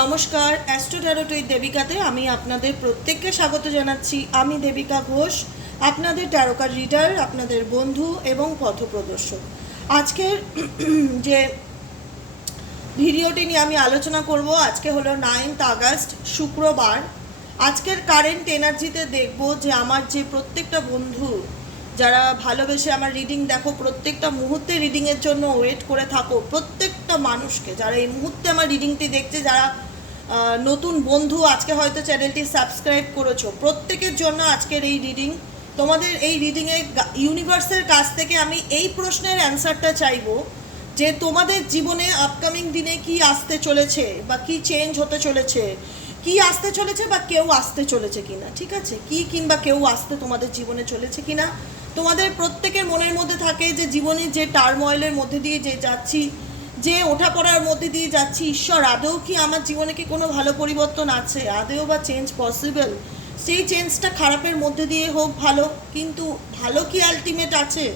নমস্কার astro tarot with দেবিকাতে আমি আপনাদের প্রত্যেককে স্বাগত জানাচ্ছি। আমি দেবিকা ঘোষ, আপনাদের ট্যারোকার রিডার, আপনাদের বন্ধু এবং পথপ্রদর্শক আজকের যে ভিডিওটি নিয়ে আমি আলোচনা করব, আজকে হলো নাইনথ আগস্ট, শুক্রবার। আজকের কারেন্ট এনার্জিতে দেখব যে আমার যে প্রত্যেকটা বন্ধু যারা ভালোবেসে আমার রিডিং দেখো, প্রত্যেকটা মুহূর্তে রিডিংয়ের জন্য ওয়েট করে থাকো। প্রত্যেকটা মানুষকে, যারা এই মুহূর্তে আমার রিডিংটি দেখছে, যারা নতুন বন্ধু, আজকে হয়তো চ্যানেলটি সাবস্ক্রাইব করেছ, প্রত্যেকের জন্য আজকের এই রিডিং তোমাদের এই রিডিংয়ে ইউনিভার্সের কাছ থেকে আমি এই প্রশ্নের অ্যান্সারটা চাইব, যে তোমাদের জীবনে আপকামিং দিনে কি আসতে চলেছে, বা কি চেঞ্জ হতে চলেছে, কি আসতে চলেছে, বা কেউ আসতে চলেছে কিনা, ঠিক আছে? কি কিংবা কেউ আসতে তোমাদের জীবনে চলেছে কিনা? তোমাদের প্রত্যেকের মনের মধ্যে থাকে যে জীবনে যে টার্ময়েলের মধ্যে দিয়ে যে যাচ্ছি, যে ওঠাপড়ার মধ্যে দিয়ে যাচ্ছি, ঈশ্বর, আদৌ কি আমার জীবনে কি কোনো ভালো পরিবর্তন আছে? আদৌ বা চেঞ্জ পসিবল সেই চেঞ্জটা খারাপের মধ্যে দিয়ে হোক, ভালো, কিন্তু ভালো কি আলটিমেট আছে?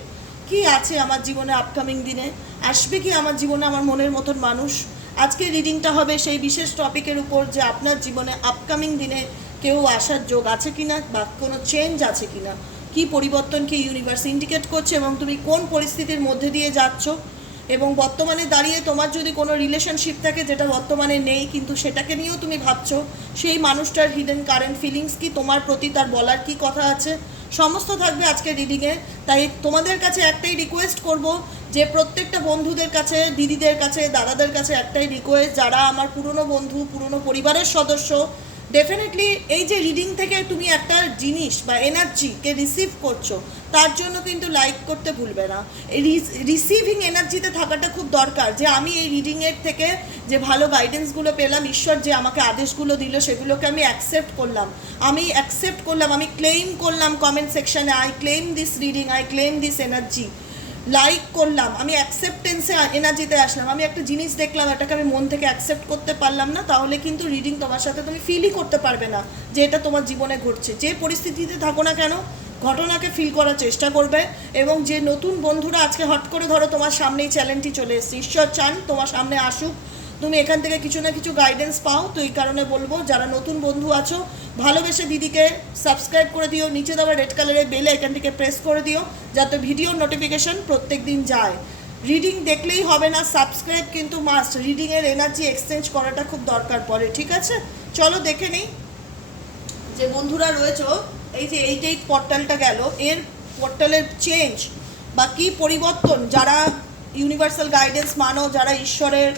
কি আছে আমার জীবনে আপকামিং দিনে? আসবে কি আমার জীবনে আমার মনের মতন মানুষ? আজকে রিডিংটা হবে সেই বিশেষ টপিকের উপর যে আপনার জীবনে আপকামিং দিনে কেউ আসার যোগ আছে কিনা বা কোনো চেঞ্জ আছে কিনা। কি পরিবর্তনকে ইউনিভার্স ইন্ডিকেট করছে এবং তুমি কোন পরিস্থিতির মধ্যে দিয়ে যাচ্ছ? এবং বর্তমানে দাঁড়িয়ে তোমার যদি কোনো রিলেশনশিপ থাকে যেটা বর্তমানে নেই, কিন্তু সেটাকে নিয়েও তুমি ভাবছ, সেই মানুষটার হিডেন কারেন্ট ফিলিংস কি তোমার প্রতি তার বলার কি কথা আছে? সমস্ত থাকবে আজকে রিডিংয়ে তাই তোমাদের কাছে একটাই রিকোয়েস্ট করব যে প্রত্যেকটা বন্ধুদের কাছে, দিদিদের কাছে, দাদাদের কাছে একটাই রিকোয়েস্ট যারা আমার পুরনো বন্ধু, পুরনো পরিবারের সদস্য ডেফিনেটলি এই যে রিডিং থেকে তুমি একটা জিনিস বা এনার্জিকে রিসিভ করছ, তার জন্য কিন্তু লাইক করতে ভুলবে না। রিসিভিং এনার্জিতে থাকাটা খুব দরকার যে আমি এই রিডিংয়ের থেকে যে ভালো গাইডেন্সগুলো পেলাম, ঈশ্বর যে আমাকে আদেশগুলো দিল সেগুলোকে আমি অ্যাকসেপ্ট করলাম। আমি অ্যাকসেপ্ট করলাম, আমি ক্লেম করলাম কমেন্ট সেকশানে I claim this reading I claim this energy like করলাম, আমি অ্যাকসেপ্টেন্সে এনার্জিতে আসলাম, আমি একটা জিনিস দেখলাম এটাকে আমি মন থেকে অ্যাকসেপ্ট করতে পারলাম না, তাহলে কিন্তু রিডিং তোমার সাথে তুমি ফিলই করতে পারবে না যে এটা তোমার জীবনে ঘটছে। যে পরিস্থিতিতে থাকো না কেন, ঘটনাকে ফিল করার চেষ্টা করবে এবং যে নতুন বন্ধুরা আজকে হট করে ধরো তোমার সামনেই চ্যালেঞ্জটি চলে এসছে। ঈশ্বর চান তোমার সামনে আসুক তুমি এখান থেকে কিছু না কিছু গাইডেন্স পাও, তো এই কারণে বলব, যারা নতুন বন্ধু আছো, ভালোবেসে দিদিকে সাবস্ক্রাইব করে দিও, নিচে দেওয়া রেড কালারের বেলে এখানটিকে প্রেস করে দিও, যাতে ভিডিও নোটিফিকেশন প্রত্যেক দিন যায়। রিডিং দেখলেই হবে না সাবস্ক্রাইব কিন্তু মাস্ট রিডিংয়ের এনার্জি এক্সচেঞ্জ করাটা খুব দরকার পড়ে, ঠিক আছে? চলো দেখে নিই। যে বন্ধুরা রয়েছে, এই যে এইট এইট পোর্টালটা গেল, এর পোর্টালের চেঞ্জ বা কী পরিবর্তন, যারা ইউনিভার্সাল গাইডেন্স মানো, যারা ঈশ্বরের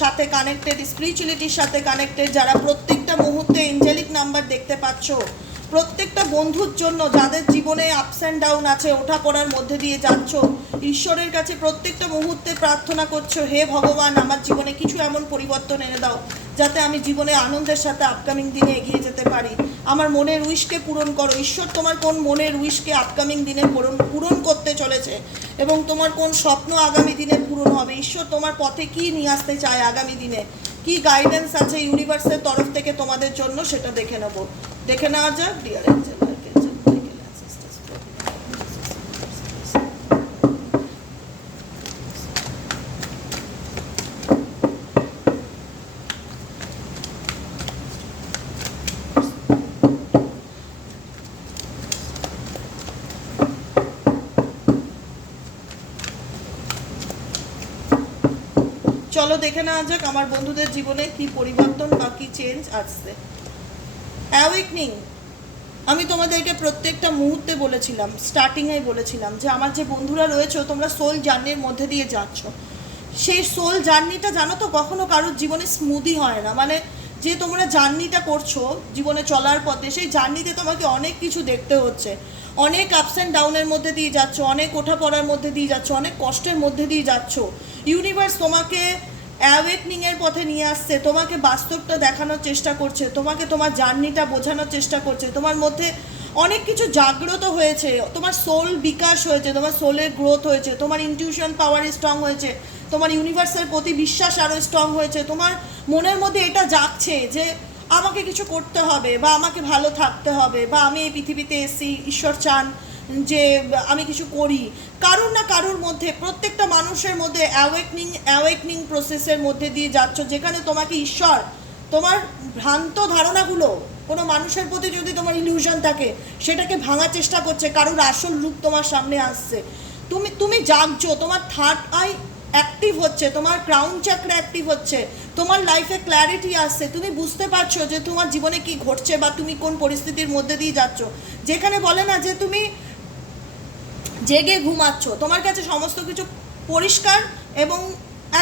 সাথে কানেক্টেড স্পিরিচুয়ালিটির সাথে কানেক্টেড যারা প্রত্যেকটা মুহূর্তে এঞ্জেলিক নাম্বার দেখতে পাচ্ছ প্রত্যেকটা বন্ধুর জন্য যাদের জীবনে আপস অ্যান্ড ডাউন আছে, ওঠা পড়ার মধ্যে দিয়ে যাচ্ছ, ঈশ্বরের কাছে প্রত্যেকটা মুহূর্তে প্রার্থনা করছ, হে ভগবান, আমার জীবনে কিছু এমন পরিবর্তন এনে দাও, যাতে আমি জীবনে আনন্দের সাথে আপকামিং দিনে এগিয়ে যেতে পারি। আমার মনের উইশকে পূরণ করো। ঈশ্বর, তোমার কোন মনের উইশকে আপকামিং দিনে পূরণ পূরণ করতে চলেছে এবং তোমার কোন স্বপ্ন আগামী দিনে পূরণ হবে? ঈশ্বর, তোমার পথে কি নিয়ে আসতে চায় আগামী দিনে? কি গাইডেন্স আছে ইউনিভার্সের তরফ থেকে তোমাদের জন্য সেটা দেখে নেব। দেখে নেওয়া যাক ডিয়ার এঞ্জেল চলো দেখে নেওয়া যাক আমার বন্ধুদের জীবনে কি পরিবর্তন বা কি চেঞ্জ আসছে। অ্যাওয়েকনিং আমি তোমাদেরকে প্রত্যেকটা মুহূর্তে বলেছিলাম স্টার্টিংয়ে বলেছিলাম যে আমার যে বন্ধুরা রয়েছে, তোমরা সোল জার্নির মধ্যে দিয়ে যাচ্ছ। সেই সোল জার্নিটা জানো তো, কখনো কারোর জীবনে স্মুদি হয় না। মানে যে তোমরা জার্নিটা করছ, জীবনে চলার পথে, সেই জার্নিতে তোমাকে অনেক কিছু দেখতে হচ্ছে। অনেক আপস অ্যান্ড ডাউনের মধ্যে দিয়ে যাচ্ছ, অনেক ওঠা পড়ার মধ্যে দিয়ে যাচ্ছ, অনেক কষ্টের মধ্যে দিয়ে যাচ্ছ। ইউনিভার্স তোমাকে অ্যাওয়েকনিংয়ের পথে নিয়ে আসছে, তোমাকে বাস্তবটা দেখানোর চেষ্টা করছে, তোমাকে তোমার জার্নিটা বোঝানোর চেষ্টা করছে, তোমার মধ্যে অনেক কিছু জাগ্রত হয়েছে, তোমার সোল বিকাশ হয়েছে, তোমার সোলের গ্রোথ হয়েছে, তোমার ইনটিউশন পাওয়ার স্ট্রং হয়েছে, তোমার ইউনিভার্সের প্রতি বিশ্বাস আরও স্ট্রং হয়েছে, তোমার মনের মধ্যে এটা জাগছে যে আমাকে কিছু করতে হবে বা আমাকে ভালো থাকতে হবে বা আমি এই পৃথিবীতে এসেছি, ঈশ্বর চান যে আমি কিছু করি, কারোর না কারোর মধ্যে, প্রত্যেকটা মানুষের মধ্যে অ্যাওয়েকনিং অ্যাওয়েকনিং প্রসেসের মধ্যে দিয়ে যাচ্ছ, যেখানে তোমাকে ঈশ্বর, তোমার ভ্রান্ত ধারণাগুলো, কোনো মানুষের প্রতি যদি তোমার ইলিউশন থাকে, সেটাকে ভাঙার চেষ্টা করছে, কারোর আসল রূপ তোমার সামনে আসছে। তুমি তুমি জাগছো, তোমার থার্ড আই অ্যাক্টিভ হচ্ছে, তোমার ক্রাউন চাকরা অ্যাক্টিভ হচ্ছে, তোমার লাইফে ক্ল্যারিটি আসছে, তুমি বুঝতে পারছ যে তোমার জীবনে কি ঘটছে বা তুমি কোন পরিস্থিতির মধ্যে দিয়ে যাচ্ছ। যেখানে বলে না যে তুমি জেগে ঘুমাচ্ছ। তোমার কাছে সমস্ত কিছু পরিষ্কার এবং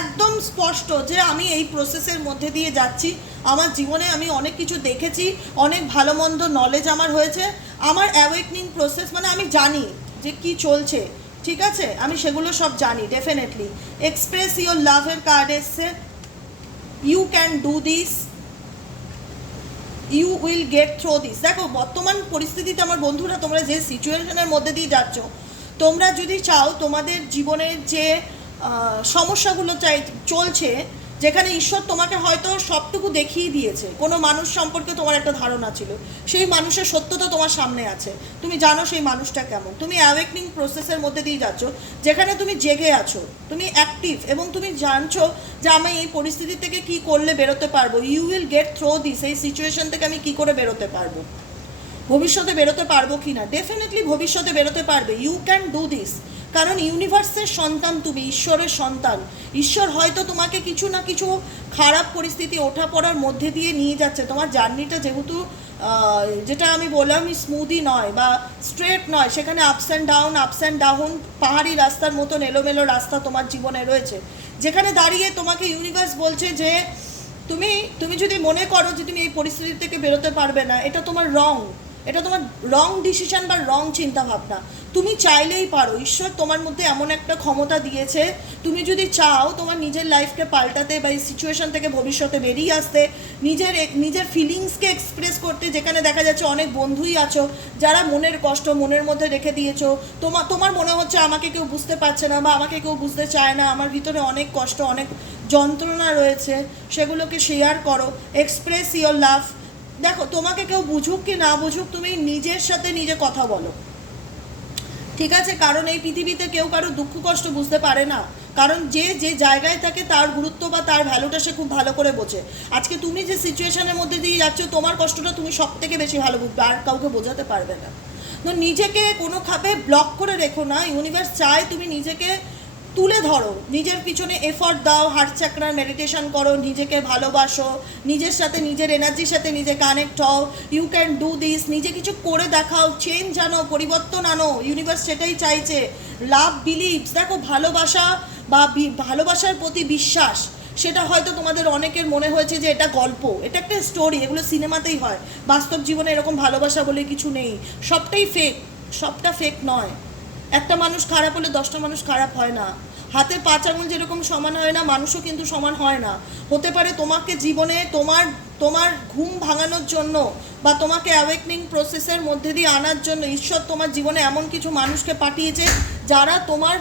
একদম স্পষ্ট যে আমি এই প্রসেসের মধ্যে দিয়ে যাচ্ছি। আমার জীবনে আমি অনেক কিছু দেখেছি, অনেক ভালো মন্দ নলেজ আমার হয়েছে। আমার অ্যাওয়েকনিং প্রসেস মানে আমি জানি যে কি চলছে, ঠিক আছে? আমি সেগুলো সব জানি ডেফিনেটলি এক্সপ্রেস ইওর লাভের কার্ড এসছে। You can do this you will get through this দেখো, বর্তমান পরিস্থিতিতে আমার বন্ধুরা, তোমরা যে সিচুয়েশনের মধ্যে দিয়ে যাচ্ছ তোমরা যদি চাও তোমাদের জীবনের যে সমস্যাগুলো চাই, চলছে, যেখানে ঈশ্বর তোমাকে হয়তো সবটুকু দেখিয়ে দিয়েছে, কোনো মানুষ সম্পর্কে তোমার একটা ধারণা ছিল, সেই মানুষের সত্যতা তোমার সামনে আছে, তুমি জানো সেই মানুষটা কেমন, তুমি অ্যাওয়েকনিং প্রসেসের মধ্যে দিয়ে যাচ্ছ, যেখানে তুমি জেগে আছো, তুমি অ্যাক্টিভ এবং তুমি জানছো যে আমি এই পরিস্থিতি থেকে কি করলে বেরোতে পারব you will get through this এই সিচুয়েশন থেকে আমি কি করে বেরোতে পারব। ভবিষ্যতে বেরোতে পারব কি না ডেফিনেটলি ভবিষ্যতে বেরোতে পারবে। ইউ ক্যান ডু দিস কারণ ইউনিভার্সের সন্তান তুমি, ঈশ্বরের সন্তান। ঈশ্বর হয়তো তোমাকে কিছু না কিছু খারাপ পরিস্থিতি ওঠা পড়ার মধ্যে দিয়ে নিয়ে যাচ্ছে। তোমার জার্নিটা যেহেতু যেটা আমি বললাম স্মুদি নয় বা স্ট্রেট নয়, সেখানে ups and down ups and down পাহাড়ি রাস্তার মতন এলোমেলো রাস্তা তোমার জীবনে রয়েছে। যেখানে দাঁড়িয়ে তোমাকে ইউনিভার্স বলছে যে, তুমি তুমি যদি মনে করো যে তুমি এই পরিস্থিতি থেকে বেরোতে পারবে না, এটা তোমার রং এটা তোমার রং ডিসিশন বা রং চিন্তা ভাবনা তুমি চাইলেই পারো। ঈশ্বর তোমার মধ্যে এমন একটা ক্ষমতা দিয়েছে, তুমি যদি চাও তোমার নিজের লাইফকে পাল্টাতে বা এই সিচুয়েশন থেকে ভবিষ্যতে বেরিয়ে আসতে, নিজের নিজের ফিলিংসকে এক্সপ্রেস করতে, যেখানে দেখা যাচ্ছে অনেক বন্ধুই আছো, যারা মনের কষ্ট মনের মধ্যে রেখে দিয়েছ তোমার তোমার মনে হচ্ছে আমাকে কেউ বুঝতে পারছে না বা আমাকে কেউ বুঝতে চায় না, আমার ভিতরে অনেক কষ্ট, অনেক যন্ত্রণা রয়েছে, সেগুলোকে শেয়ার করো। এক্সপ্রেস ইয়োর লাভ দেখো, তোমাকে কেউ বুঝুক কি না বুঝুক, তুমি নিজের সাথে নিজে কথা বলো। ঠিক আছে? কারণ এই পৃথিবীতে কেউ কারও দুঃখ, কষ্ট বুঝতে পারে না। কারণ যে যে জায়গায় থাকে, তার গুরুত্ব বা তার ভ্যালুটা সে খুব ভালো করে বোঝে। আজকে তুমি যে সিচুয়েশনের মধ্যে দিয়ে যাচ্ছ, তোমার কষ্টটা তুমি সব থেকে বেশি ভালো বুঝবে, আর কাউকে বোঝাতে পারবে না। তো নিজেকে কোনো খাপে ব্লক করে রেখো না। ইউনিভার্স চায় তুমি নিজেকে তুলে ধরো, নিজের পিছনে এফর্ট দাও হার্ট চাকরার মেডিটেশন করো, নিজেকে ভালোবাসো, নিজের সাথে, নিজের এনার্জির সাথে নিজে কানেক্ট হও ইউ ক্যান ডু দিস নিজে কিছু করে দেখাও চেঞ্জ আনো, পরিবর্তন আনো ইউনিভার্স সেটাই চাইছে লাভ বিলিভস দেখো ভালোবাসা বা ভালোবাসার প্রতি বিশ্বাস, সেটা হয়তো তোমাদের অনেকের মনে হয়েছে যে এটা গল্প, এটা একটা স্টোরি এগুলো সিনেমাতেই হয়, বাস্তব জীবনে এরকম ভালোবাসা বলে কিছু নেই, সবটাই ফেক সবটা ফেক নয়। একটা মানুষ খারাপ হলে দশটা মানুষ খারাপ হয় না। হাতের পাঁচ আঙুল যেরকম সমান হয় না, মানুষও কিন্তু সমান হয় না। হতে পারে তোমাকে জীবনে তোমার তোমার ঘুম ভাঙানোর জন্য বা তোমাকে অ্যাওয়েকনিং প্রসেসের মধ্যে দিয়ে আনার জন্য ঈশ্বর তোমার জীবনে এমন কিছু মানুষকে পাঠিয়েছে যারা তোমার,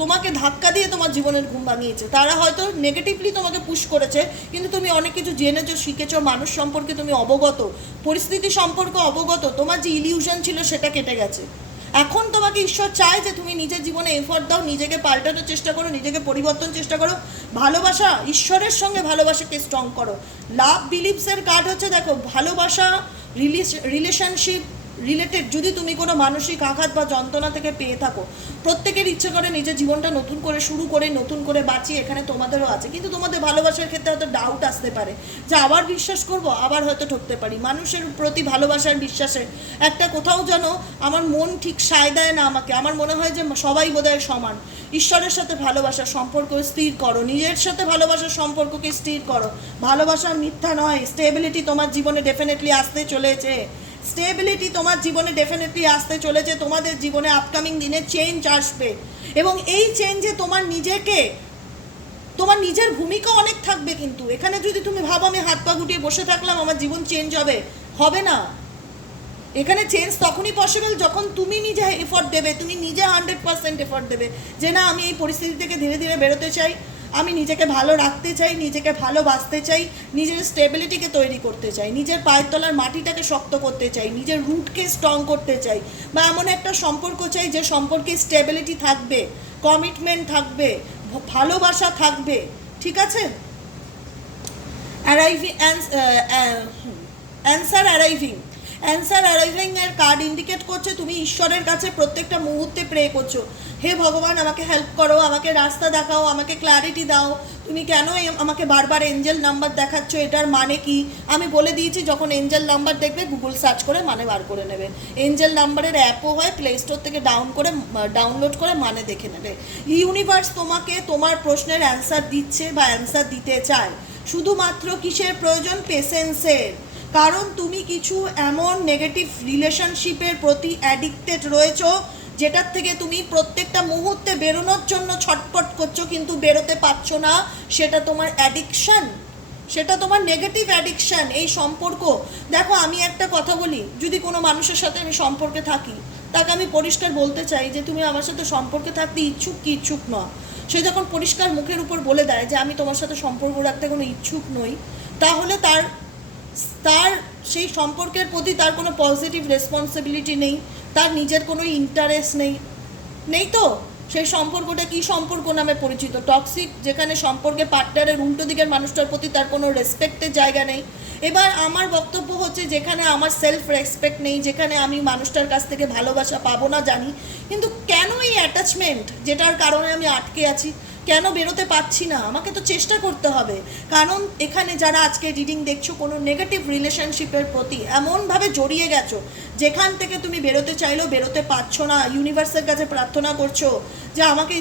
তোমাকে ধাক্কা দিয়ে তোমার জীবনের ঘুম ভাঙিয়েছে। তারা হয়তো নেগেটিভলি তোমাকে পুশ করেছে, কিন্তু তুমি অনেক কিছু জেনেছো, শিখেছো, মানুষ সম্পর্কে তুমি অবগত, পরিস্থিতি সম্পর্কে অবগত, তোমার যে ইলিউশন ছিল সেটা কেটে গেছে। এখন তোমাকে ঈশ্বর চায় যে তুমি নিজের জীবনে এফোর্ট দাও, নিজেকে পাল্টানোর চেষ্টা করো, নিজেকে পরিবর্তন চেষ্টা করো। ভালোবাসা, ঈশ্বরের সঙ্গে ভালোবাসাকে স্ট্রং করো। লাভ বিলিভসের কার্ড হচ্ছে, দেখো, ভালোবাসা রিলেশনশিপ রিলেটেড যদি তুমি কোনো মানসিক আঘাত বা যন্ত্রণা থেকে পেয়ে থাকো, প্রত্যেকের ইচ্ছে করে নিজের জীবনটা নতুন করে শুরু করে, নতুন করে বাঁচি এখানে তোমাদেরও আছে। কিন্তু তোমাদের ভালোবাসার ক্ষেত্রে হয়তো ডাউট আসতে পারে, যে আবার বিশ্বাস করব, আবার হয়তো ঠকতে পারি। মানুষের প্রতি ভালোবাসার বিশ্বাসের একটা কোথাও যেন আমার মন ঠিক সায় দেয় না আমাকে। আমার মনে হয় যে সবাই বোধহয় সমান। ঈশ্বরের সাথে ভালোবাসার সম্পর্ক স্থির করো। নিজের সাথে ভালোবাসার সম্পর্ককে স্থির করো। ভালোবাসা মিথ্যা নয়। স্টেবিলিটি তোমার জীবনে ডেফিনেটলি আসতে চলেছে। স্টেবিলিটি তোমার জীবনে ডেফিনেটলি আসতে চলেছে, তোমাদের জীবনে আপকামিং দিনে চেঞ্জ আসবে। এবং এই চেঞ্জে তোমার নিজেকে, তোমার নিজের ভূমিকা অনেক থাকবে কিন্তু। এখানে যদি তুমি ভাবো, আমি হাত পা গুটিয়ে বসে থাকলাম, আমার জীবন চেঞ্জ হবে হবে না। এখানে চেঞ্জ তখনই পসিবল যখন তুমি নিজে এফোর্ট দেবে, তুমি নিজে হান্ড্রেড পার্সেন্ট এফর্ট দেবে যে না, আমি এই পরিস্থিতি থেকে ধীরে ধীরে বেরোতে চাই। আমি নিজেকে ভালো রাখতে চাই, নিজেকে ভালোবাসতে চাই, নিজের স্টেবিলিটিকে তৈরি করতে চাই, নিজের পায়ের তলার মাটিটাকে শক্ত করতে চাই, নিজের রুটকে স্ট্রং করতে চাই বা এমন একটা সম্পর্ক চাই যে সম্পর্কে স্টেবিলিটি থাকবে কমিটমেন্ট থাকবে, ভালোবাসা থাকবে, ঠিক আছে? Arriving answer arriving answer arriving এর কার্ড ইন্ডিকেট করছে, তুমি ঈশ্বরের কাছে প্রত্যেকটা মুহূর্তে প্রে করছ। হে ভগবান, আমাকে হেল্প করো, আমাকে রাস্তা দেখাও, আমাকে ক্ল্যারিটি দাও। তুমি কেন আমাকে বারবার এঞ্জেল নাম্বার দেখাচ্ছ? এটার মানে কি? আমি বলে দিয়েছি, যখন এঞ্জেল নাম্বার দেখবে গুগল সার্চ করে মানে বার করে নেবে। এঞ্জেল নাম্বারের অ্যাপও হয় প্লে স্টোর থেকে ডাউন করে ডাউনলোড করে মানে দেখে নেবে। ইউনিভার্স তোমাকে তোমার প্রশ্নের অ্যান্সার দিচ্ছে বা অ্যান্সার দিতে চায়। শুধুমাত্র কিসের প্রয়োজন? পেশেন্সের কারণ তুমি কিছু এমন নেগেটিভ রিলেশনশিপের প্রতি অ্যাডিক্টেড রয়েছো, যেটার থেকে তুমি প্রত্যেকটা মুহূর্তে বেরোনোর জন্য ছটপট করছ, কিন্তু বেরোতে পারছ না। সেটা তোমার অ্যাডিকশন সেটা তোমার নেগেটিভ অ্যাডিকশান এই সম্পর্ক? দেখো, আমি একটা কথা বলি, যদি কোনো মানুষের সাথে আমি সম্পর্কে থাকি, তাকে আমি পরিষ্কার বলতে চাই যে, তুমি আমার সাথে সম্পর্কে থাকতে ইচ্ছুক কি ইচ্ছুক নয় সে যখন পরিষ্কার মুখের উপর বলে দেয় যে, আমি তোমার সাথে সম্পর্ক রাখতে কোনো ইচ্ছুক নই, তাহলে তার তার, সেই সম্পর্কের প্রতি তার কোনো পজিটিভ রেসপন্সিবিলিটি নেই, তার নিজের কোনো ইন্টারেস্ট নেই। নেই তো? সেই সম্পর্কটা কি সম্পর্ক নামে পরিচিত? টক্সিক যেখানে সম্পর্কে পার্টনারের উল্টো দিকের মানুষটার প্রতি তার কোনো রেসপেক্টের জায়গা নেই। এবার আমার বক্তব্য হচ্ছে যেখানে আমার সেলফ রেসপেক্ট নেই, যেখানে আমি মানুষটার কাছ থেকে ভালোবাসা পাবো না জানি। কিন্তু কেন এই অ্যাটাচমেন্ট যেটার কারণে আমি আটকে আছি। কেন বেরোতে পারছি না? আমাকে তো চেষ্টা করতে হবে। কারণ এখানে যারা আজকে রিডিং দেখছ, কোনো নেগেটিভ রিলেশনশিপের প্রতি এমনভাবে জড়িয়ে গেছো, যেখান থেকে তুমি বেরোতে চাইলেও বেরোতে পারছ না ইউনিভার্সের কাছে প্রার্থনা করছ যে আমাকে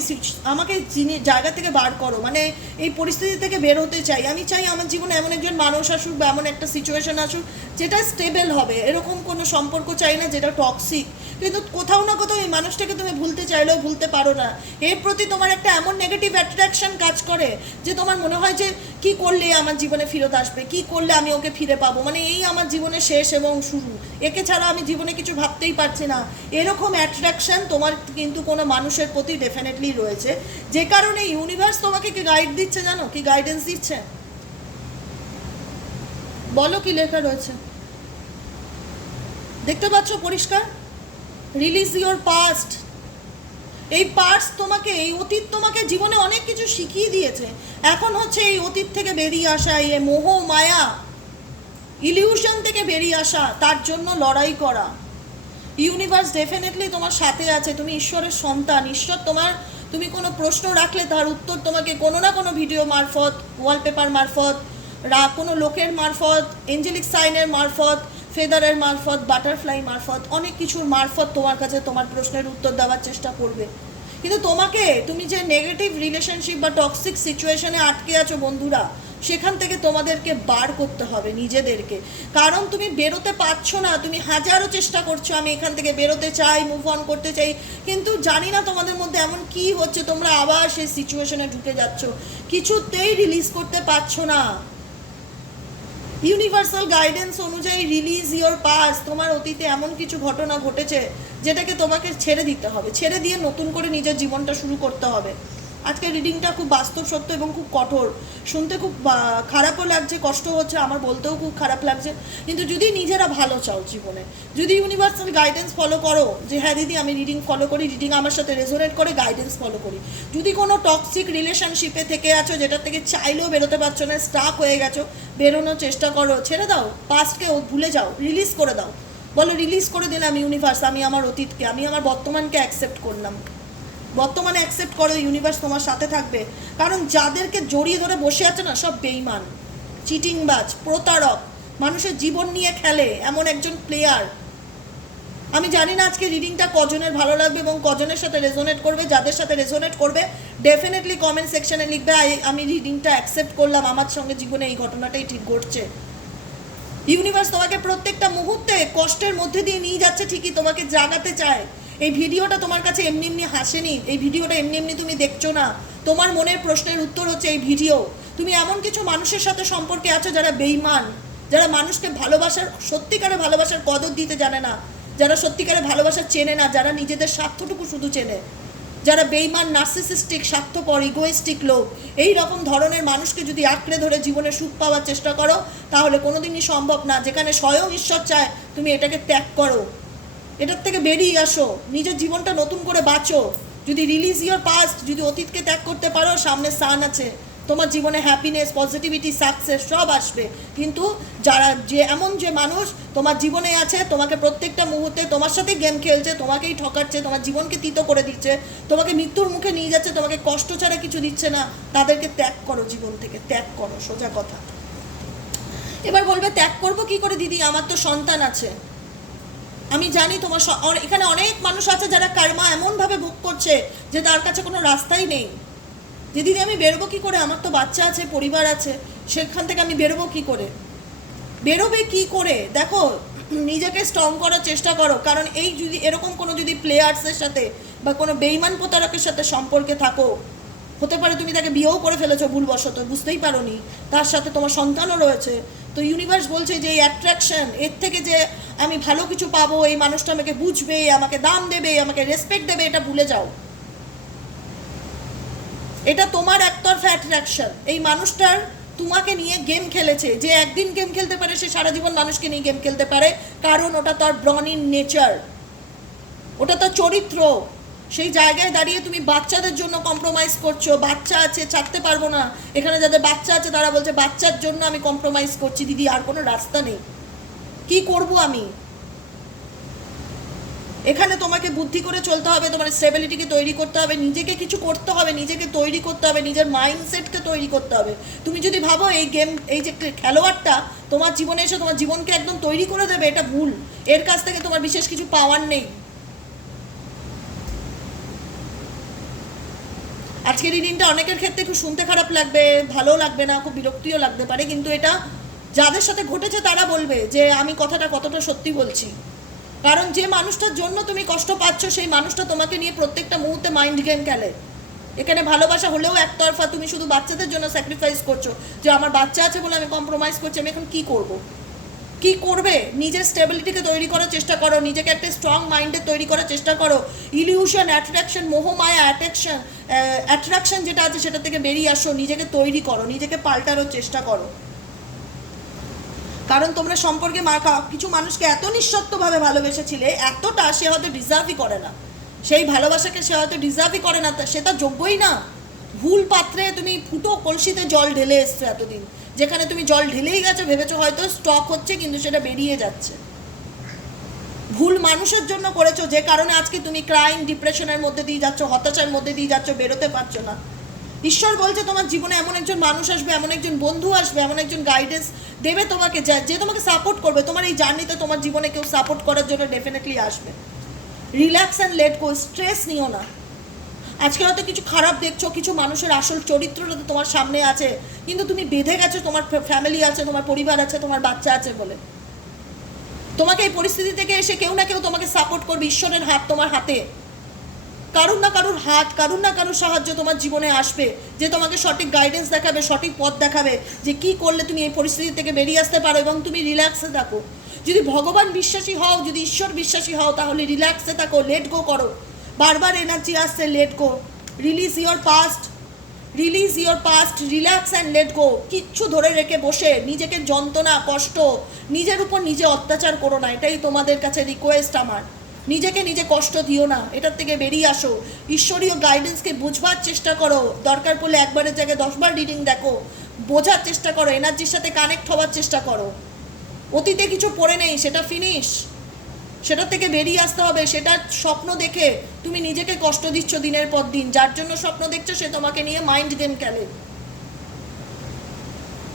আমাকে যিনি জায়গা থেকে বার করো। মানে এই পরিস্থিতি থেকে বের হতে চাই। আমি চাই আমার জীবনে এমন একজন মানুষ আসুক বা এমন একটা সিচুয়েশন আসুক যেটা স্টেবল হবে। এরকম কোনো সম্পর্ক চাই না যেটা টক্সিক কিন্তু কোথাও না কোথাও এই মানুষটাকে তুমি ভুলতে চাইলেও ভুলতে পারো না। এর প্রতি তোমার একটা এমন নেগেটিভ অ্যাট্রাকশন কাজ করে যে তোমার মনে হয় যে, কি করলে আমার জীবনে ফেরত আসবে? কি করলে আমি ওকে ফিরে পাবো? মানে এই আমার জীবনে শেষ এবং শুরু। একে ছাড়া আমি জীবনে কিছু ভাবতেই পারছি না। এরকম অ্যাট্রাকশন তোমার কিন্তু কোনো মানুষের প্রতি ডেফিনেটলি রয়েছে। যে কারণে ইউনিভার্স তোমাকে কি গাইড দিচ্ছে জানো? কি গাইডেন্স দিচ্ছে? বলো কি লেখা রয়েছে? দেখতে পাচ্ছ পরিষ্কার? রিলিজ ইওর পাস্ট এই পাস্ট তোমাকে, এই অতীত তোমাকে জীবনে অনেক কিছু শিখিয়ে দিয়েছে। এখন হচ্ছে এই অতীত থেকে বেরিয়ে আসা, এই মোহ, মায়া ইলিউশন থেকে বেরিয়ে আসা, তার জন্য লড়াই করা। ইউনিভার্স ডেফিনেটলি তোমার সাথে আছে, তুমি ঈশ্বরের সন্তান। ঈশ্বর তোমার, তুমি কোনো প্রশ্ন রাখলে তার উত্তর তোমাকে কোনো না কোনো ভিডিও মারফত ওয়ালপেপার মারফত, রা, কোনো লোকের মারফত এঞ্জেলিক সাইনের মারফত ফেদারের মারফত, বাটারফ্লাই মারফত, অনেক কিছুর মারফত তোমার কাছে তোমার প্রশ্নের উত্তর দেওয়ার চেষ্টা করবে। কিন্তু তোমাকে, তুমি যে নেগেটিভ রিলেশনশিপ বা টক্সিক সিচুয়েশনে আটকে আছো বন্ধুরা, সেখান থেকে তোমাদেরকে বার করতে হবে, নিজেদেরকে। কারণ তুমি বেরোতে পারছ না, তুমি হাজারো চেষ্টা করছ, আমি এখান থেকে বেরোতে চাই মুভ অন করতে চাই, কিন্তু জানি না তোমাদের মধ্যে এমন কি হচ্ছে, তোমরা আবার সেই সিচুয়েশনে ঢুকে যাচ্ছ। কিছুতেই রিলিজ করতে পারছ না। ইউনিভার্সাল গাইডেন্স অনুযায়ী রিলিজ ইওর পাস তোমার অতীতে এমন কিছু ঘটনা ঘটেছে, যেটাকে তোমাকে ছেড়ে দিতে হবে। ছেড়ে দিয়ে নতুন করে নিজের জীবনটা শুরু করতে হবে। আজকে রিডিংটা খুব বাস্তব, সত্য এবং খুব কঠোর। শুনতে খুব খারাপও লাগছে কষ্ট হচ্ছে, আমার বলতেও খুব খারাপ লাগছে। কিন্তু যদি নিজেরা ভালো চাও জীবনে, যদি ইউনিভার্সাল গাইডেন্স ফলো করো, যে হ্যাঁ দিদি, আমি রিডিং ফলো করি রিডিং আমার সাথে রেজোনেট করে গাইডেন্স ফলো করি। যদি কোনো টক্সিক রিলেশনশিপে থেকে আছো যেটা থেকে চাইলেও বেরোতে পারছ না স্টাক হয়ে গেছো, বেরোনোর চেষ্টা করো, ছেড়ে দাও পাস্টকে ভুলে যাও রিলিজ করে দাও। বলো রিলিজ করে দিলাম ইউনিভার্স আমি আমার অতীতকে, আমি আমার বর্তমানকে অ্যাকসেপ্ট করলাম। বর্তমানে অ্যাকসেপ্ট করো ইউনিভার্স তোমার সাথে থাকবে। কারণ যাদেরকে জড়িয়ে ধরে বসে আছে না, সব বেইমান চিটিংবাজ, প্রতারক, মানুষের জীবন নিয়ে খেলে এমন একজন প্লেয়ার আমি জানি না আজকে রিডিংটা কজনের ভালো লাগবে এবং কজনের সাথে রেজোনেট করবে, যাদের সাথে রেজোনেট করবে ডেফিনেটলি কমেন্ট সেকশনে লিখবে, "আই- আমি রিডিংটা অ্যাকসেপ্ট করলাম, আমার সঙ্গে জীবনে এই ঘটনাটাই ঠিক ঘটছে। ইউনিভার্স তোমাকে প্রত্যেকটা মুহূর্তে কষ্টের মধ্যে দিয়ে নিয়ে যাচ্ছে, ঠিকই তোমাকে জাগাতে চায়। এই ভিডিওটা তোমার কাছে এমনি এমনি হাসেনি, এই ভিডিওটা এমনি এমনি তুমি দেখছ না। তোমার মনের প্রশ্নের উত্তর হচ্ছে এই ভিডিও। তুমি এমন কিছু মানুষের সাথে সম্পর্কে আছো যারা বেইমান যারা মানুষকে ভালোবাসার, সত্যিকারে ভালোবাসার কদর দিতে জানে না, যারা সত্যিকারে ভালোবাসা চেনে না, যারা নিজেদের স্বার্থটুকু শুধু চেনে। যারা বেইমান নার্সিসিস্টিক, স্বার্থপর ইগোয়েস্টিক লোক, এই রকম ধরনের মানুষকে যদি আঁকড়ে ধরে জীবনে সুখ পাওয়ার চেষ্টা করো, তাহলে কোনোদিনই সম্ভব না। যেখানে স্বয়ং ঈশ্বর চায়, তুমি এটাকে ত্যাগ করো। এটার থেকে বেরিয়ে আসো। নিজের জীবনটা নতুন করে বাঁচো। যদি রিলিজ ইয়োর পাস্ট যদি অতীতকে ত্যাগ করতে পারো, সামনে সান আছে। তোমার জীবনে হ্যাপিনেস পজিটিভিটি সাকসেস সব আসবে। কিন্তু যারা যে এমন যে মানুষ, তোমার জীবনে আছে, তোমাকে প্রত্যেকটা মুহূর্তে তোমার সাথেই গেম খেলছে, তোমাকেই ঠকাচ্ছে, তোমার জীবনকে তিত করে দিচ্ছে, তোমাকে মৃত্যুর মুখে নিয়ে যাচ্ছে, তোমাকে কষ্ট ছাড়া কিছু দিচ্ছে না, তাদেরকে ত্যাগ করো জীবন থেকে, ত্যাগ করো, সোজা কথা। এবার বলবে, ত্যাগ করব কি করে, দিদি? আমার তো সন্তান আছে। আমি জানি তোমার এখানে অনেক মানুষ আছে যারা কর্মা এমনভাবে ভোগ করছে যে তার কাছে কোনো রাস্তাই নেই। যে দিদি আমি বেরোবো কি করে? আমার তো বাচ্চা আছে, পরিবার আছে, সেখান থেকে আমি বেরোবো কি করে? বেরোবে কি করে? দেখো, নিজেকে স্ট্রং করার চেষ্টা করো, কারণ এই যদি, এরকম কোনো যদি প্লেয়ার্সের সাথে বা কোনো বেইমান প্রতারকের সাথে সম্পর্কে থাকো, হতে পারে তুমি তাকে বিয়েও করে ফেলেছো ভুলবশত, বুঝতেই পারোনি। তার সাথে তোমার সন্তানও রয়েছে। তো ইউনিভার্স বলছে যে এই অ্যাট্রাকশন এর থেকে যে আমি ভালো কিছু পাবো, এই মানুষটা আমাকে বুঝবে, আমাকে দাম দেবে, আমাকে রেসপেক্ট দেবে, এটা ভুলে যাও। এটা তোমার একতরফা অ্যাট্রাকশন এই মানুষটার তোমাকে নিয়ে গেম খেলেছে। যে একদিন গেম খেলতে পারে, সে সারা জীবন মানুষকে নিয়ে গেম খেলতে পারে। কারণ ওটা তার ব্রন ইন নেচার ওটা তার চরিত্র। সেই জায়গায় দাঁড়িয়ে তুমি বাচ্চাদের জন্য কম্প্রোমাইজ করছ। বাচ্চা আছে, ছাড়তে পারব না। এখানে যাদের বাচ্চা আছে, তারা বলছে, বাচ্চার জন্য আমি কম্প্রোমাইজ করছি। দিদি, আর কোনো রাস্তা নেই। কি করব আমি? এখানে তোমাকে বুদ্ধি করে চলতে হবে, তোমার স্টেবিলিটিকে তৈরি করতে হবে, নিজেকে কিছু করতে হবে, নিজেকে তৈরি করতে হবে, নিজের মাইন্ডসেটকে তৈরি করতে হবে। তুমি যদি ভাবো এই গেম এই যে খেলোয়াড়টা তোমার জীবনে এসে তোমার জীবনকে একদম তৈরি করে দেবে, এটা ভুল। এর কাছ থেকে তোমার বিশেষ কিছু পাওয়ার নেই। আজকের এই দিনটা অনেকের ক্ষেত্রে খুব শুনতে খারাপ লাগবে, ভালো লাগবে না, খুব বিরক্তিও লাগতে পারে, কিন্তু এটা যাদের সাথে ঘটেছে তারা বলবে যে আমি কথাটা কতটা সত্যি বলছি। কারণ যে মানুষটার জন্য তুমি কষ্ট পাচ্ছ, সেই মানুষটা তোমাকে নিয়ে প্রত্যেকটা মুহূর্তে মাইন্ড গেম খেলে। এখানে ভালোবাসা হলেও একতরফা তুমি শুধু বাচ্চাদের জন্য স্যাক্রিফাইস করছ, যে আমার বাচ্চা আছে বলে আমি কম্প্রোমাইজ করছি, আমি এখন কি করব। কি করবে? নিজের স্টেবিলিটিকে তৈরি করার চেষ্টা করো, নিজেকে একটা স্ট্রং মাইন্ডে তৈরি করার চেষ্টা করো। ইলিউশন অ্যাট্রাকশন মোহমায়া অ্যাট্রাকশন অ্যাট্রাকশন যেটা আছে সেটা থেকে বেরিয়ে আসো, নিজেকে তৈরি করো, নিজেকে পাল্টানোর চেষ্টা করো। কারণ তোমরা সম্পর্কে কিছু মানুষকে এত নিঃস্বার্থভাবে ভালোবেসেছিলে, এতটা সে হয়তো ডিজার্ভই করে না। সেই ভালোবাসাকে সে হয়তো ডিজার্ভই করে না, তা সে তার যোগ্যই না। ভুল পাত্রে তুমি ফুটো কলসিতে জল ঢেলে এসছো এতদিন। যেখানে তুমি জল ঢেলেই গেছো, ভেবেছো হয়তো স্টক হচ্ছে, কিন্তু সেটা বেরিয়ে যাচ্ছে। ভুল মানুষের জন্য করেছ, যে কারণে আজকে তুমি ক্রাইম ডিপ্রেশনের মধ্যে দিয়ে যাচ্ছ, হতাশার মধ্যে দিয়ে যাচ্ছ, বেরোতে পারছ না। ঈশ্বর বলছে তোমার জীবনে এমন একজন মানুষ আসবে, এমন একজন বন্ধু আসবে, এমন একজন গাইডেন্স দেবে তোমাকে, যা- তোমাকে সাপোর্ট করবে। তোমার এই জার্নিতে তোমার জীবনে কেউ সাপোর্ট করার জন্য ডেফিনেটলি আসবে। Relax and let go stress নিও না। আজকে হয়তো কিছু খারাপ দেখছ, কিছু মানুষের আসল চরিত্রটা তোমার সামনে আছে, কিন্তু তুমি বেঁধে গেছো, তোমার ফ্যামিলি আছে, তোমার পরিবার আছে, তোমার বাচ্চা আছে বলে। তোমাকে এই পরিস্থিতি থেকে এসে কেউ না কেউ তোমাকে সাপোর্ট করবে ঈশ্বরের হাত তোমার হাতে। কারুর না কারুর হাত, কারুর না কারুর সাহায্য তোমার জীবনে আসবে, যে তোমাকে সঠিক গাইডেন্স দেখাবে, সঠিক পথ দেখাবে, যে কি করলে তুমি এই পরিস্থিতি থেকে বেরিয়ে আসতে পারো এবং তুমি রিল্যাক্সে থাকো। যদি ভগবান বিশ্বাসী হও, যদি ঈশ্বর বিশ্বাসী হও, তাহলে রিল্যাক্সে থাকো লেট গো করো। বারবার এনার্জি আসছে let go release your past release your past relax and let go কিচ্ছু ধরে রেখে বসে, নিজেকে যন্ত্রণা, কষ্ট, নিজের উপর নিজে অত্যাচার করো না, এটাই তোমাদের কাছে রিকোয়েস্ট আমার। নিজেকে নিজে কষ্ট দিও না, এটার থেকে বেরিয়ে আসো। ঈশ্বরীয় গাইডেন্সকে বুঝবার চেষ্টা করো। দরকার পড়লে একবারের জায়গায় দশবার রিডিং দেখো। বোঝার চেষ্টা করো এনার্জির সাথে কানেক্ট হওয়ার চেষ্টা করো। অতীতে কিছু পড়ে নেই, সেটা ফিনিশ সেটা থেকে বেরিয়ে আসতে হবে সেটার স্বপ্ন দেখে। তুমি নিজেকে কষ্ট দিচ্ছ দিনের পর দিন, যার জন্য স্বপ্ন দেখছ সে তোমাকে নিয়ে মাইন্ড গেম খেলে।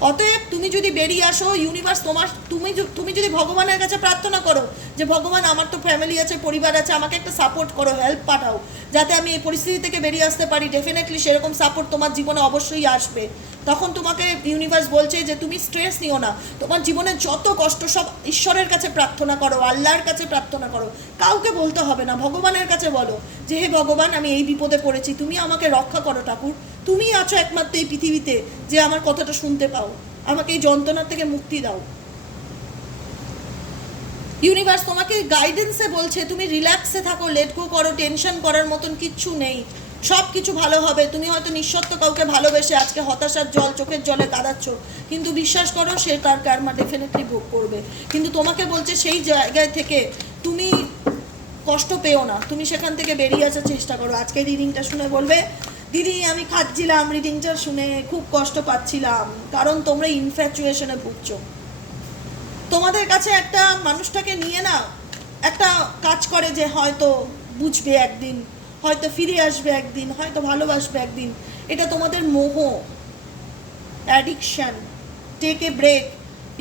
অতএব তুমি যদি বেরিয়ে আসো ইউনিভার্স তোমার, তুমি তুমি যদি ভগবানের কাছে প্রার্থনা করো যে, ভগবান, আমার তো ফ্যামিলি আছে, পরিবার আছে, আমাকে একটা সাপোর্ট করো হেল্প পাঠাও। যাতে আমি এই পরিস্থিতি থেকে বেরিয়ে আসতে পারি ডেফিনেটলি সেরকম সাপোর্ট তোমার জীবনে অবশ্যই আসবে। তখন তোমাকে ইউনিভার্স বলছে যে, তুমি স্ট্রেস নিও না। তোমার জীবনে যত কষ্ট, সব ঈশ্বরের কাছে প্রার্থনা করো, আল্লাহর কাছে প্রার্থনা করো। কাউকে বলতে হবে না, ভগবানের কাছে বলো যে, হে ভগবান, আমি এই বিপদে পড়েছি। তুমি আমাকে রক্ষা করো ঠাকুর। তুমি আছো একমাত্র এই পৃথিবীতে যে আমার কথাটা শুনতে পাও। আমাকে এই যন্ত্রণার থেকে মুক্তি দাও। ইউনিভার্স তোমাকে গাইডেন্সে বলছে, তুমি রিল্যাক্সে থাকো লেট গো করো টেনশন করার মতন কিচ্ছু নেই। সব কিছু ভালো হবে। তুমি হয়তো নিঃশর্ত কাউকে ভালোবেসে আজকে হতাশার জল, চোখের জলে কাঁদাচ্ছ। কিন্তু বিশ্বাস করো, সে তার কার্মা ডেফিনেটলি ভোগ করবে। কিন্তু তোমাকে বলছে, সেই জায়গায় থেকে তুমি কষ্ট পেও না। তুমি সেখান থেকে বেরিয়ে আসার চেষ্টা করো। আজকে রিডিংটা শুনে বলবে, দিদি, আমি খাচ্ছিলাম রিডিংটা শুনে খুব কষ্ট পাচ্ছিলাম। কারণ তোমরা ইনফ্যাচুয়েশনে ভুগছো। তোমাদের কাছে একটা মানুষটাকে নিয়ে না একটা কাজ করে যে হয়তো বুঝবে একদিন, হয়তো ফিরে আসবে একদিন, হয়তো ভালোবাসবে একদিন। এটা তোমাদের মোহ addiction take a break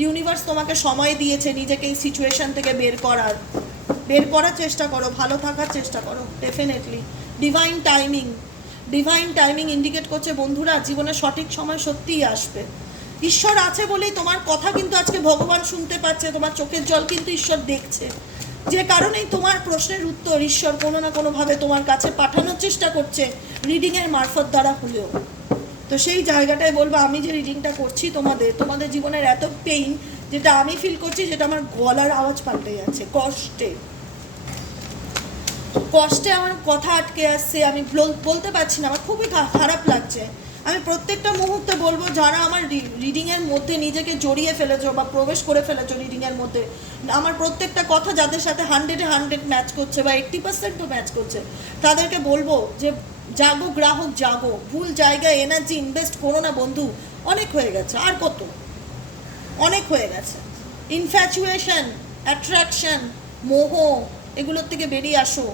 universe তোমাকে সময় দিয়েছে নিজেকে এই সিচুয়েশন থেকে বের করার। বের করার চেষ্টা করো, ভালো থাকার চেষ্টা করো definitely divine timing divine timing indicate করছে বন্ধুরা জীবনে সঠিক সময় সত্যিই আসবে। ঈশ্বর আছে বলেই তোমার কথা কিন্তু আজকে ভগবান শুনতে পাচ্ছে, তোমার চোখের জল কিন্তু ঈশ্বর দেখছে। যে কারণেই তোমার প্রশ্নের উত্তর ঈশ্বর কোনো না কোনোভাবে তোমার কাছে পাঠানোর চেষ্টা করছে রিডিংয়ের মারফত দ্বারা হলেও। তো সেই জায়গাটায় বলব, আমি যে রিডিংটা করছি তোমাদের তোমাদের জীবনের এত পেইন যেটা আমি ফিল করছি যেটা আমার গলার আওয়াজ পাল্টে যাচ্ছে, কষ্টে। কষ্টে আমার কথা আটকে আসছে, আমি বলতে পারছি না, আমার খুবই খারাপ লাগছে। আমি প্রত্যেকটা মুহূর্তে বলব, যারা আমার রিডিংয়ের মধ্যে নিজেকে জড়িয়ে ফেলেছো বা প্রবেশ করে ফেলেছো রিডিংয়ের মধ্যে, আমার প্রত্যেকটা কথা যাদের সাথে হান্ড্রেডে হান্ড্রেড ম্যাচ করছে বা এইট্টি পার্সেন্টও ম্যাচ করছে, তাদেরকে বলব যে, জাগো গ্রাহক, জাগো। ভুল জায়গায় এনার্জি ইনভেস্ট করো না বন্ধু। অনেক হয়ে গেছে। আর কত? অনেক হয়ে গেছে। ইনফ্যাচুয়েশন অ্যাট্রাকশন মোহ, এগুলোর থেকে বেরিয়ে আসো।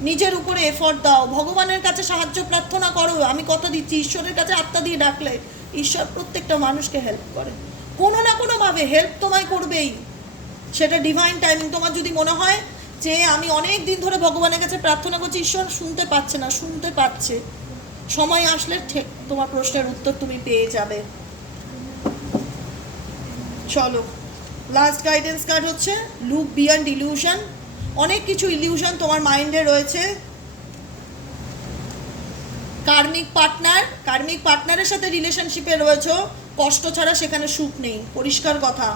নিজের উপরে এফর্ট দাও। ভগবানের কাছে সাহায্য, প্রার্থনা করো। আমি কথা দিচ্ছি, ঈশ্বরের কাছে আত্মা দিয়ে ডাকলে ঈশ্বর প্রত্যেকটা মানুষকে হেল্প করে। কোনো না কোনোভাবে হেল্প তোমায় করবেই। সেটা ডিভাইন টাইমিং তোমার যদি মনে হয় যে আমি অনেক দিন ধরে ভগবানের কাছে প্রার্থনা করছি, ঈশ্বর শুনতে পাচ্ছে না, শুনতে পাচ্ছে। সময় আসলে ঠিক তোমার প্রশ্নের উত্তর তুমি পেয়ে যাবে। চলো। লাস্ট গাইডেন্স কার্ড হচ্ছে লুক বিয়ন্ড ইলিউশন অনেক কিছু ইলিউশন তোমার মাইন্ডে রয়েছে। কার্মিক পার্টনার কার্মিক পার্টনারের সাথে রিলেশনশিপে রয়েছো। কষ্ট ছাড়া সেখানে সুখ নেই, পরিষ্কার কথা।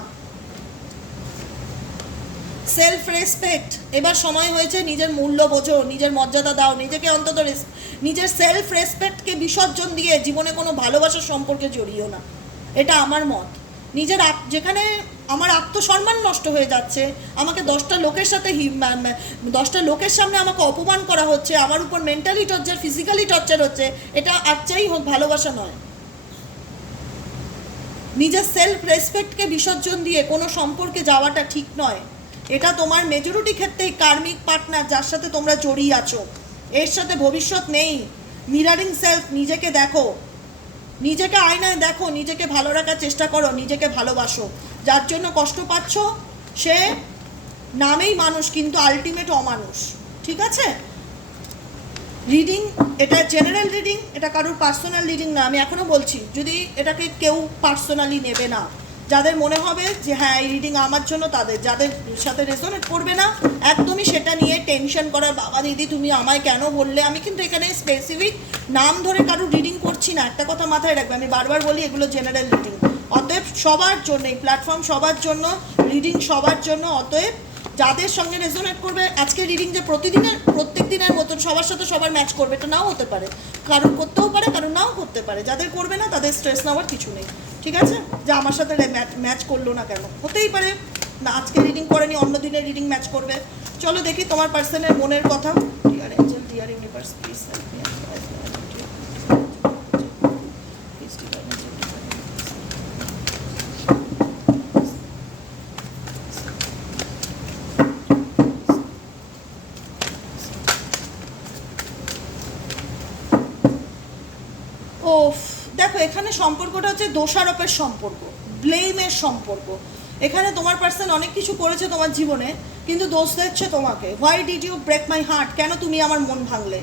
সেলফ রেসপেক্ট এবার সময় হয়েছে নিজের মূল্য বোঝো, নিজের মর্যাদা দাও, নিজেকে অন্তত নিজের সেলফ রেসপেক্টকে বিসর্জন দিয়ে জীবনে কোনো ভালোবাসার সম্পর্কে জড়িও না। এটা আমার মত। নিজের যেখানে আমার আত্মসম্মান নষ্ট হয়ে যাচ্ছে। আমাকে দশটা লোকের সাথে দশটা লোকের সামনে আমাকে অপমান করা হচ্ছে, আমার উপর মেন্টালি টর্চার ফিজিক্যালি টর্চার হচ্ছে, এটা আর চাই হোক ভালোবাসা নয়। নিজের সেলফ রেসপেক্টকে বিসর্জন দিয়ে কোনো সম্পর্কে যাওয়াটা ঠিক নয়। এটা তোমার মেজরিটি ক্ষেত্রেই কার্মিক পার্টনার যার সাথে তোমরা জড়িয়ে আছো। এর সাথে ভবিষ্যৎ নেই। মিরারিং সেলফ নিজেকে দেখো। নিজেকে আয়নায় দেখো, নিজেকে ভালো রাখার চেষ্টা করো, নিজেকে ভালোবাসো। যার জন্য কষ্ট পাচ্ছ, সে নামেই মানুষ, কিন্তু আলটিমেট অমানুষ। ঠিক আছে? রিডিং এটা জেনারেল রিডিং এটা কারোর পার্সোনাল রিডিং না, আমি এখনও বলছি। যদি এটাকে কেউ পার্সোনালি নেবে না যাদের মনে হবে যে হ্যাঁ এই রিডিং আমার জন্য, তাদের, যাদের সাথে রেজোনেট করবে না, একদমই সেটা নিয়ে টেনশন করার, বাবা দিদি, তুমি আমায় কেন বললে? আমি কিন্তু এখানে স্পেসিফিক নাম ধরে কারোর রিডিং করছি না। একটা কথা মাথায় রাখবে, আমি বারবার বলি এগুলো জেনারেল রিডিং অতএব সবার জন্য, এই প্ল্যাটফর্ম সবার জন্য রিডিং সবার জন্য, অতএব যাদের সঙ্গে রেজোনেট করবে, আজকে রিডিং যে প্রতিদিনের, প্রত্যেক দিনের মতন সবার সাথে সবার ম্যাচ করবে, এটা নাও হতে পারে। কারণ করতেও পারে কারণ নাও করতে পারে। যাদের করবে না, তাদের স্ট্রেস নেওয়ার কিছু নেই। ঠিক আছে? যে আমার সাথে ম্যাচ করল না কেন? হতেই পারে। না, আজকে রিডিং করেনি অন্য দিনের রিডিং ম্যাচ করবে। চলো দেখি তোমার পার্সনের মনের কথা। Dear angel dear universe please দেখো, এখানে সম্পর্কটা হচ্ছে দোষারোপের সম্পর্ক ব্লেমের সম্পর্ক। এখানে তোমার পার্সন অনেক কিছু করেছে তোমার জীবনে, কিন্তু দোষ দিচ্ছে তোমাকে। Why did you break my heart কেন তুমি আমার মন ভাঙলে?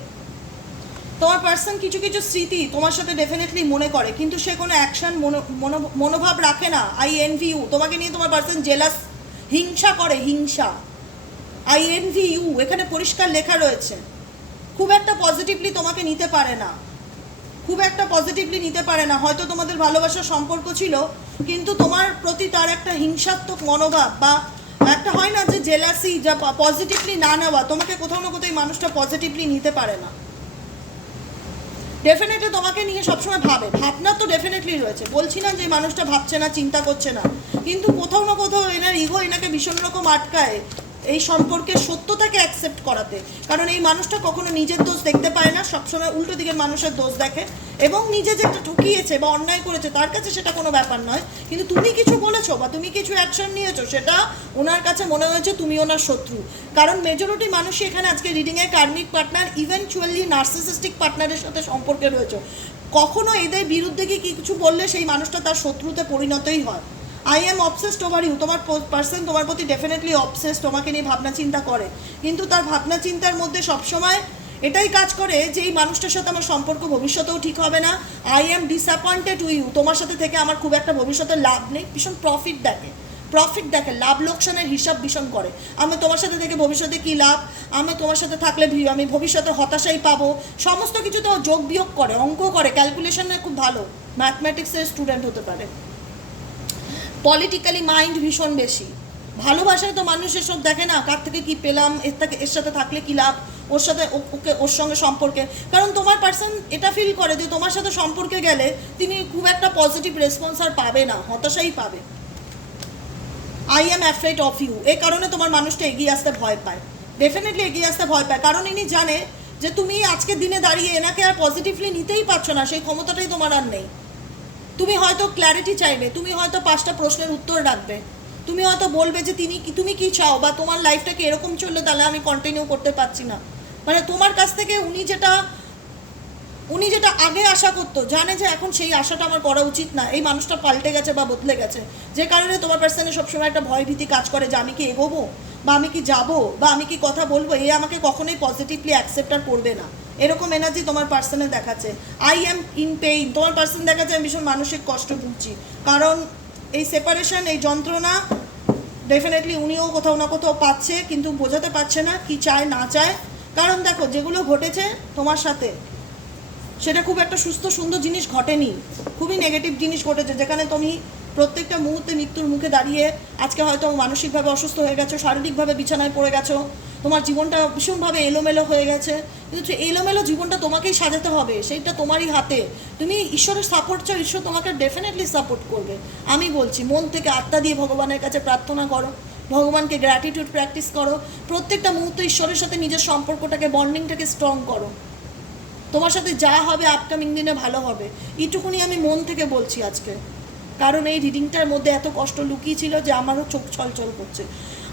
তোমার পার্সন কিছু কিছু স্মৃতি তোমার সাথে ডেফিনেটলি মনে করে, কিন্তু সে কোনো অ্যাকশন মনোভাব রাখে না। আই এনভি ইউ তোমাকে নিয়ে তোমার পার্সন জেলাস হিংসা করে, হিংসা। আই এনভি ইউ এখানে পরিষ্কার লেখা রয়েছে। খুব একটা পজিটিভলি তোমাকে নিতে পারে না। খুব একটা পজিটিভলি নিতে পারে না। হয়তো তোমাদের ভালোবাসার সম্পর্ক ছিল, কিন্তু তোমার প্রতি তার একটা হিংসাত্মক মনোভাব বা একটা হয় না যে জেলাসি যা পজিটিভলি না নেওয়া, তোমাকে কোথাও না কোথাও মানুষটা পজিটিভলি নিতে পারে না। ডেফিনেটলি তোমাকে নিয়ে সবসময় ভাবে। ভাবনা তো ডেফিনেটলি রয়েছে। বলছি না যে মানুষটা ভাবছে না, চিন্তা করছে না। কিন্তু কোথাও না কোথাও এনার ইগো এনাকে ভীষণ রকম আটকায়। এই সম্পর্কের সত্যতাকে অ্যাকসেপ্ট করাতে। কারণ এই মানুষটা কখনো নিজের দোষ দেখতে পায় না, সবসময় উল্টো দিকের মানুষের দোষ দেখে। এবং নিজে যেটা ঠকিয়েছে বা অন্যায় করেছে, তার কাছে সেটা কোনো ব্যাপার নয়। কিন্তু তুমি কিছু বলেছ বা তুমি কিছু অ্যাকশন নিয়েছো, সেটা ওনার কাছে মনে হয়েছে তুমি ওনার শত্রু। কারণ মেজরিটি মানুষই এখানে আজকে রিডিংয়ে কার্মিক পার্টনার ইভেনচুয়ালি নার্সিসিস্টিক পার্টনারের সাথে সম্পর্কে রয়েছে। কখনো এদের বিরুদ্ধে কি কিছু বললে সেই মানুষটা তার শত্রুতে পরিণতই হয়? I am obsessed over you তোমার পার্সন তোমার প্রতি ডেফিনেটলি অবসেস তোমাকে নিয়ে ভাবনা চিন্তা করে। কিন্তু তার ভাবনা চিন্তার মধ্যে সবসময় এটাই কাজ করে যে এই মানুষটার সাথে আমার সম্পর্ক ভবিষ্যতেও ঠিক হবে না। I am disappointed with you তোমার সাথে থেকে আমার খুব একটা ভবিষ্যতে লাভ নেই। ভীষণ প্রফিট দেখে। প্রফিট দেখে। লাভ লোকসানের হিসাব ভীষণ করে। আমি তোমার সাথে থেকে ভবিষ্যতে কী লাভ? আমি তোমার সাথে থাকলে আমি ভবিষ্যতে হতাশাই পাবো। সমস্ত কিছু তো যোগ বিয়োগ করে, অঙ্ক করে। ক্যালকুলেশনে খুব ভালো। ম্যাথমেটিক্সের স্টুডেন্ট হতে পারে। পলিটিক্যালি মাইন্ড ভীষণ বেশি। ভালোবাসায় তো মানুষ এসব দেখে না, কার থেকে কি পেলাম, এর থেকে, এর সাথে থাকলে কি লাভ, ওর সাথে ওকে, ওর সঙ্গে সম্পর্কে। কারণ তোমার পার্সন এটা ফিল করে যে তোমার সাথে সম্পর্কে গেলে তিনি খুব একটা পজিটিভ রেসপন্স আর পাবে না, হতাশাই পাবে। I am afraid of you এ কারণে তোমার মানুষটা এগিয়ে আসতে ভয় পায়। ডেফিনেটলি এগিয়ে আসতে ভয় পায়। কারণ ইনি জানে যে তুমি আজকের দিনে দাঁড়িয়ে এনাকে আর পজিটিভলি নিতেই পারছ না, সেই ক্ষমতাটাই তোমার আর নেই। তুমি হয়তো ক্ল্যারিটি চাইবে, তুমি হয়তো পাঁচটা প্রশ্নের উত্তর রাখবে। তুমি হয়তো বলবে যে তিনি তুমি কি চাও বা তোমার লাইফটাকে এরকম চললে তাহলে আমি কন্টিনিউ করতে পারছি না। মানে তোমার কাছ থেকে উনি যেটা উনি যেটা আগে আশা করতো, জানে যে এখন সেই আশাটা আমার করা উচিত না। এই মানুষটা পাল্টে গেছে বা বদলে গেছে। যে কারণে তোমার পার্সনে সবসময় একটা ভয় ভীতি কাজ করে যে আমি কি এগোবো, বা আমি কি যাব, বা আমি কি কথা বলব, এ আমাকে কখনোই পজিটিভলি অ্যাকসেপ্ট আর করবে না। এরকম এনার্জি তোমার পার্সনে দেখাচ্ছে। আই এম ইন পেইন তোমার পার্সন দেখাচ্ছে, আমি ভীষণ মানসিক কষ্ট ভুগছি। কারণ এই সেপারেশন এই যন্ত্রণা ডেফিনেটলি উনিও কোথাও না কোথাও পাচ্ছে, কিন্তু বোঝাতে পারছে না কি চায়, না চায়। কারণ দেখো, যেগুলো ঘটেছে তোমার সাথে, সেটা খুব একটা সুস্থ, সুন্দর জিনিস ঘটেনি। খুবই নেগেটিভ জিনিস ঘটেছে, যেখানে তুমি প্রত্যেকটা মুহূর্তে মৃত্যুর মুখে দাঁড়িয়ে আজকে হয়তো মানসিকভাবে অসুস্থ হয়ে গেছো, শারীরিকভাবে বিছানায় পড়ে গেছো তোমার জীবনটা ভীষণভাবে এলোমেলো হয়ে গেছে। কিন্তু এলোমেলো জীবনটা তোমাকেই সাজাতে হবে, সেইটা তোমারই হাতে। তুমি ঈশ্বরের সাপোর্ট চাও, ঈশ্বর তোমাকে ডেফিনেটলি সাপোর্ট করবে। আমি বলছি, মন থেকে আত্মা দিয়ে ভগবানের কাছে প্রার্থনা করো। ভগবানকে গ্র্যাটিটিউড প্র্যাকটিস করো। প্রত্যেকটা মুহূর্তে ঈশ্বরের সাথে নিজের সম্পর্কটাকে বন্ডিংটাকে স্ট্রং করো। তোমার সাথে যা হবে আপকামিং দিনে ভালো হবে। এইটুকুনি আমি মন থেকে বলছি আজকে। কারণ এই রিডিংটার মধ্যে এত কষ্ট লুকিয়ে ছিল যে আমারও চোখ ছলছল করছে।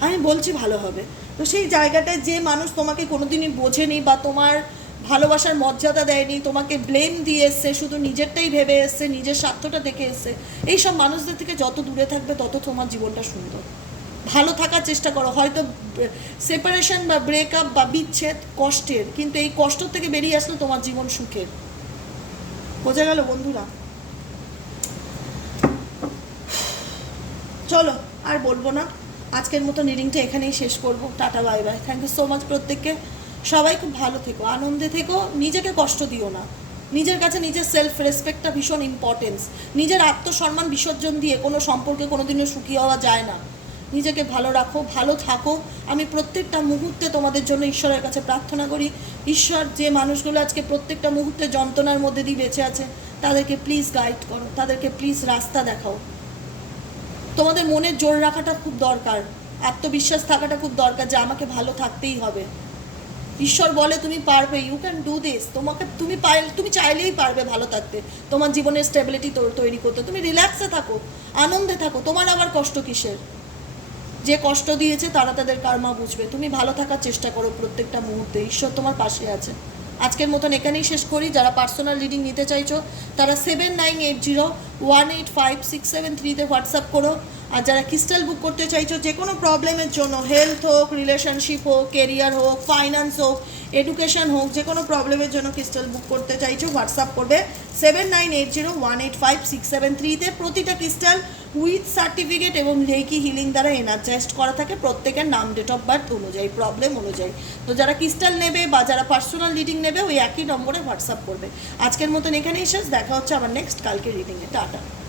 আমি বলছি ভালো হবে। তো সেই জায়গাটায় যে মানুষ তোমাকে কোনোদিনই বোঝেনি বা তোমার ভালোবাসার মর্যাদা দেয়নি, তোমাকে ব্লেম দিয়ে এসছে, শুধু নিজেরটাই ভেবে এসছে, নিজের স্বার্থটা দেখে এসছে, এইসব মানুষদের থেকে যত দূরে থাকবে তত তোমার জীবনটা সুন্দর। ভালো থাকার চেষ্টা করো, হয়তো সেপারেশন বা ব্রেকআপ বা বিচ্ছেদ কষ্টের, কিন্তু এই কষ্ট থেকে বেরিয়ে আসলে তোমার জীবন সুখের। বোঝা গেল বন্ধুরা? চলো, আর বলব না। আজকের মতো রিডিংটা এখানেই শেষ করব। Tata, bye bye. Thank you so much প্রত্যেককে। সবাই খুব ভালো থেকো, আনন্দে থেকো, নিজেকে কষ্ট দিও না। নিজের কাছে নিজের সেলফ রেসপেক্টটা ভীষণ ইম্পর্টেন্স নিজের আত্মসম্মান বিসর্জন দিয়ে কোনো সম্পর্কে কোনোদিনও সুখী হওয়া যায় না। নিজেকে ভালো রাখো, ভালো থাকো। আমি প্রত্যেকটা মুহূর্তে তোমাদের জন্য ঈশ্বরের কাছে প্রার্থনা করি। ঈশ্বর, যে মানুষগুলো আজকে প্রত্যেকটা মুহূর্তে যন্ত্রণার মধ্যে দিয়ে বেঁচে আছে, তাদেরকে প্লিজ গাইড করো। তাদেরকে প্লিজ রাস্তা দেখাও। তোমাদের মনের জোর রাখাটা খুব দরকার, আত্মবিশ্বাস থাকাটা খুব দরকার যে আমাকে ভালো থাকতেই হবে। ঈশ্বর বলে তুমি পারবে ইউ ক্যান ডু দিস তোমাকে, তুমি তুমি চাইলেই পারবে ভালো থাকতে। তোমার জীবনের স্টেবিলিটি তৈরি করতে। তুমি রিল্যাক্সে থাকো, আনন্দে থাকো। তোমার আবার কষ্ট কিসের? যে কষ্ট দিয়েছে তারা তাদের কার্মা বুঝবে। তুমি ভালো থাকার চেষ্টা করো প্রত্যেকটা মুহূর্তে। ঈশ্বর তোমার পাশে আছে। আজকের মতন এখানেই শেষ করি। যারা পার্সোনাল রিডিং নিতে চাইছো, তারা seven nine eight zero one eight five six seven থ্রিতে হোয়াটসঅ্যাপ করো। আর যারা ক্রিস্টাল বুক করতে চাইছো, যে কোনো প্রবলেমের জন্য, হেলথ হোক রিলেশনশিপ হোক কেরিয়ার হোক ফাইন্যান্স হোক এডুকেশন হোক, যে কোনো প্রবলেমের জন্য ক্রিস্টাল বুক করতে চাইছো, হোয়াটসঅ্যাপ করবে। Seven nine eight zero one eight five six seven থ্রিতে প্রতিটা ক্রিস্টাল উইথ সার্টিফিকেট এবং রেকি হিলিং দ্বারা এনার্জাইজড করা থাকে, প্রত্যেকের নাম ডেট অফ বার্থ অনুযায়ী প্রবলেম অনুযায়ী। তো যারা ক্রিস্টাল নেবে বা যারা পার্সোনাল রিডিং নেবে, ওই একই নম্বরে হোয়াটসঅ্যাপ করবে। আজকের মতন এখানেই শেষ, দেখা হচ্ছে আবার নেক্সট কালকে রিডিংয়ে টাটা। started